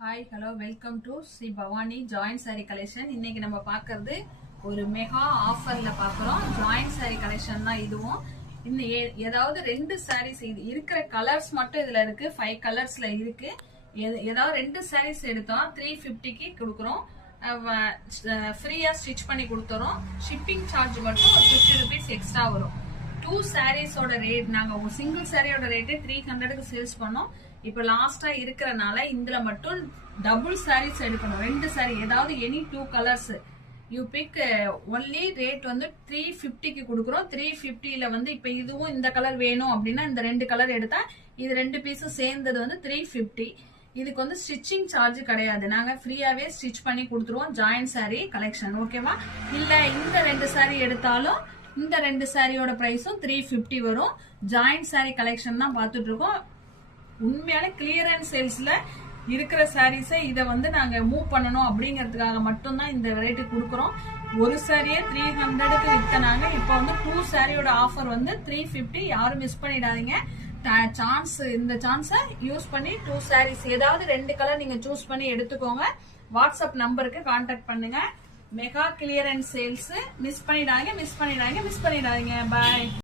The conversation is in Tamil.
Hi hello welcome to Sri Bhavani joint sari collection. இன்னைக்கு நம்ம பார்க்கறது ஒரு மெகா ஆஃபர்ல பார்க்குறோம். ஜாயிண்ட் சாரி கலெக்ஷன் தான் இதுவும். இன்னும் ஏதாவது 2 சாரீஸ் இருக்கிற கலர்ஸ் மட்டும் இதுல இருக்கு. 5 கலர்ஸ்ல இருக்கு. ஏதாவது 2 சாரீஸ் எடுத்தா 350க்கு கொடுக்குறோம். ஃப்ரீயா ஸ்டிச் பண்ணி கொடுத்துறோம். ஷிப்பிங் சார்ஜ் மட்டும் ஒரு 50 rupees எக்ஸ்ட்ரா வரும். 2 சாரீஸோட ரேட் நாங்க சிங்கிள் சாரியோட ரேட்டு 300க்கு சேல்ஸ் பண்ணோம். இப்ப லாஸ்டா இருக்கறனால இதுல மட்டும் டபுள் சாரீஸ் எடுக்கணும். 2 சாரி ஏதாவது any 2 colours you pick only rate வந்து 350க்கு கொடுக்குறோம். 350ல வந்து இப்ப இதுவும் இந்த கலர் வேணும் அப்படின்னா இந்த 2 கலர் எடுத்தா இது 2 பீஸும் சேர்ந்தது வந்து 350. இதுக்கு வந்து ஸ்டிச்சிங் சார்ஜ் கிடையாது. நாங்க ஃப்ரீயாவே ஸ்டிச் பண்ணி கொடுத்துருவோம். ஜாயிண்ட் சாரி கலெக்ஷன் ஓகேவா. இல்ல இந்த 2 சாரி எடுத்தாலும் இந்த 2 சாரியோட பிரைஸும் 350 வரும். ஜாயிண்ட் சாரி கலெக்ஷன் தான் பார்த்துட்டு இருக்கோம். உண்மையான கிளியரன்ஸ் சேல்ஸ்ல இருக்கிற சாரீஸ இத வந்து நாங்க மூவ் பண்ணணும் அப்படிங்கிறதுக்காக மட்டும்தான் இந்த ரேட்டு கொடுக்குறோம். ஒரு சாரியே 300க்கு வித்தனாங்க. இப்போ வந்து 2 சாரியோட ஆஃபர் வந்து 350. யாரும் மிஸ் பண்ணிடாதீங்க. இந்த சான்ஸை யூஸ் பண்ணி 2 சாரீஸ் ஏதாவது 2 கலர் நீங்க சூஸ் பண்ணி எடுத்துக்கோங்க. வாட்ஸ்அப் நம்பருக்கு கான்டாக்ட் பண்ணுங்க. மெகா கிளியரன்ஸ் சேல்ஸ் மிஸ் பண்ணிடாதீங்க. பாய்.